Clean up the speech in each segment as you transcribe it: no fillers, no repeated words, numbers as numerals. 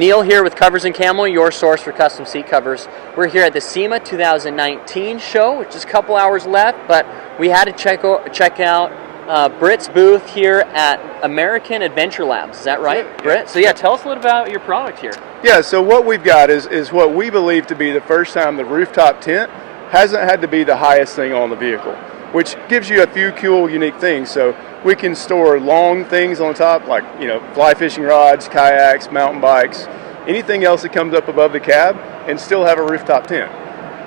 Neil here with Covers Camo, your source for custom seat covers. We're here at the SEMA 2019 show, which is a couple hours left, but we had to check out Britt's booth here at American Adventure Labs. Is that right, Britt? So yeah, tell us a little about your product here. Yeah, so what we've got is what we believe to be the first time the rooftop tent hasn't had to be the highest thing on the vehicle, which gives you a few cool, unique things. So we can store long things on top, like, you know, fly fishing rods, kayaks, mountain bikes, anything else that comes up above the cab, and still have a rooftop tent.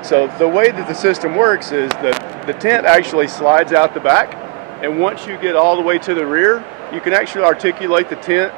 So the way that the system works is that the tent actually slides out the back, and once you get all the way to the rear, you can actually articulate the tent.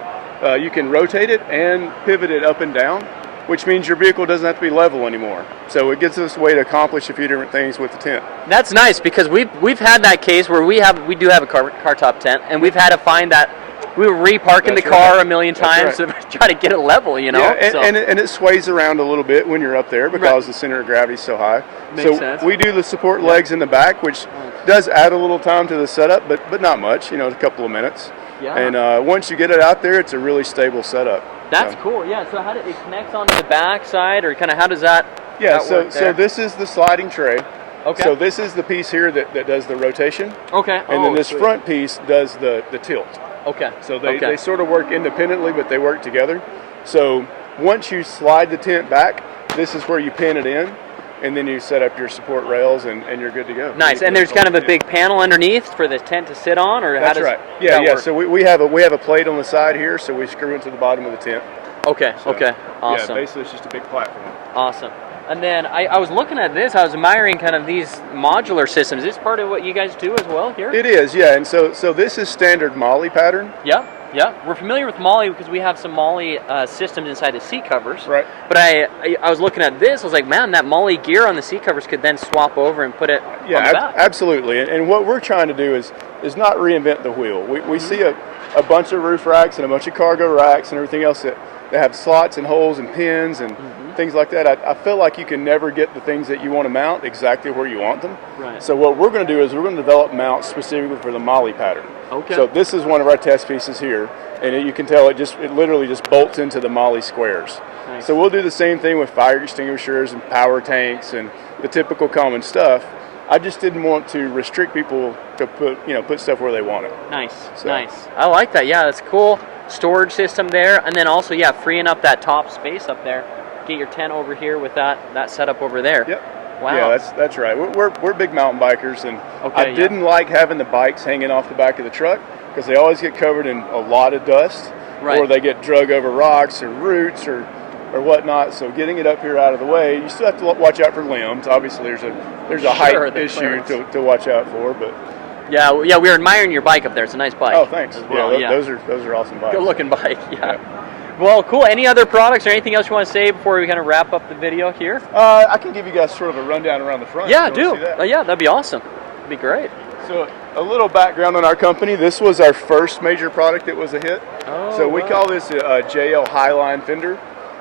You can rotate it and pivot it up and down, which means your vehicle doesn't have to be level anymore. So it gives us a way to accomplish a few different things with the tent. That's nice, because we've had that case where we do have a car top tent, and we've had to find that we were reparking the car a million times to try to get it level, you know. Yeah, and it sways around a little bit when you're up there because the center of gravity is so high. Makes sense. We do the support legs in the back, which does add a little time to the setup, but not much, you know, a couple of minutes. Yeah. And once you get it out there, it's a really stable setup. That's cool. Yeah. So how does it connects onto the back side, or kind of how does that? Yeah. So this is the sliding tray. Okay. So this is the piece here that does the rotation. Okay. And then this front piece does the tilt. Okay. So they sort of work independently, but they work together. So once you slide the tent back, this is where you pin it in, and then you set up your support rails, and you're good to go. Nice. And there's kind of a big panel underneath for the tent to sit on, or that's how does right. Yeah, that work? So we have a plate on the side here, so we screw into the bottom of the tent. Okay. So, okay. Awesome. Yeah, basically it's just a big platform. Awesome. And then I was looking at this. I was admiring kind of these modular systems. Is this part of what you guys do as well here? It is, yeah. And so this is standard MOLLE pattern. Yeah. Yeah, we're familiar with MOLLE because we have some MOLLE systems inside the seat covers. Right. But I was looking at this, I was like, man, that MOLLE gear on the seat covers could then swap over and put it on the back. Absolutely. And what we're trying to do is not reinvent the wheel. We see a bunch of roof racks and a bunch of cargo racks and everything else that have slots and holes and pins and things like that. I feel like you can never get the things that you want to mount exactly where you want them. Right. So what we're going to do is we're going to develop mounts specifically for the MOLLE pattern. Okay. So this is one of our test pieces here, and you can tell it literally just bolts into the MOLLE squares. Nice. So we'll do the same thing with fire extinguishers and power tanks and the typical common stuff. I just didn't want to restrict people to put stuff where they want it. Nice. So. Nice. I like that. Yeah, that's cool. Storage system there, and then also freeing up that top space up there. Get your tent over here with that setup over there. Yep. Wow. Yeah, that's right. We're big mountain bikers, and I didn't like having the bikes hanging off the back of the truck because they always get covered in a lot of dust, or they get drug over rocks or roots or whatnot. So getting it up here out of the way, you still have to watch out for limbs. Obviously, there's a height issue to watch out for, but. Yeah, we were admiring your bike up there. It's a nice bike. Oh, thanks. Well. Those are awesome bikes. Good looking bike. Yeah. Well, cool. Any other products or anything else you want to say before we kind of wrap up the video here? I can give you guys sort of a rundown around the front. Yeah, do. Yeah, that'd be awesome. That'd be great. So a little background on our company. This was our first major product that was a hit. Oh, so we call this a JL Highline fender.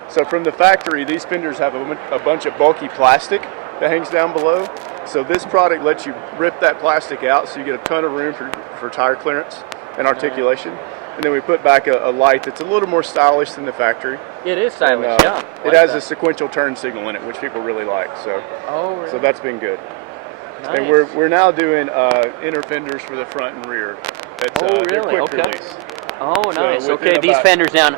So from the factory, these fenders have a bunch of bulky plastic that hangs down below. So this product lets you rip that plastic out, so you get a ton of room for tire clearance and articulation. And then we put back a light that's a little more stylish than the factory. It is stylish, and, it has a sequential turn signal in it, which people really like. So, really? So that's been good. Nice. And we're now doing inner fenders for the front and rear. That's, really? quick release. Oh, nice. So Okay, these fenders down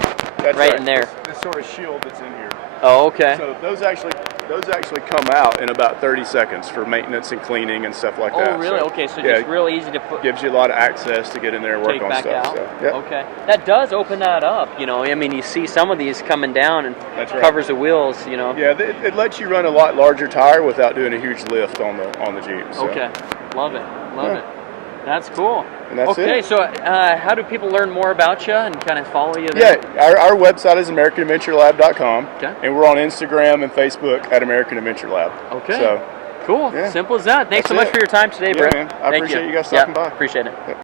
right in there. This sort of shield that's in here. Oh, okay. So those actually come out in about 30 seconds for maintenance and cleaning and stuff like that. Oh, really? So, okay, so just real easy to put. Gives you a lot of access to get in there and work on back stuff. Out. So, yep. Okay. That does open that up, you know. I mean, you see some of these coming down and covers the wheels, you know. Yeah, it lets you run a lot larger tire without doing a huge lift on the Jeep. So. Okay. Love it. Love it. That's cool. And that's okay, so how do people learn more about you and kind of follow you there? Yeah, our website is AmericanAdventureLab.com, and we're on Instagram and Facebook at American Adventure Lab. Okay. So, cool. Simple as that. Thanks so much for your time today, Brett. Man. I appreciate you guys stopping by. Appreciate it.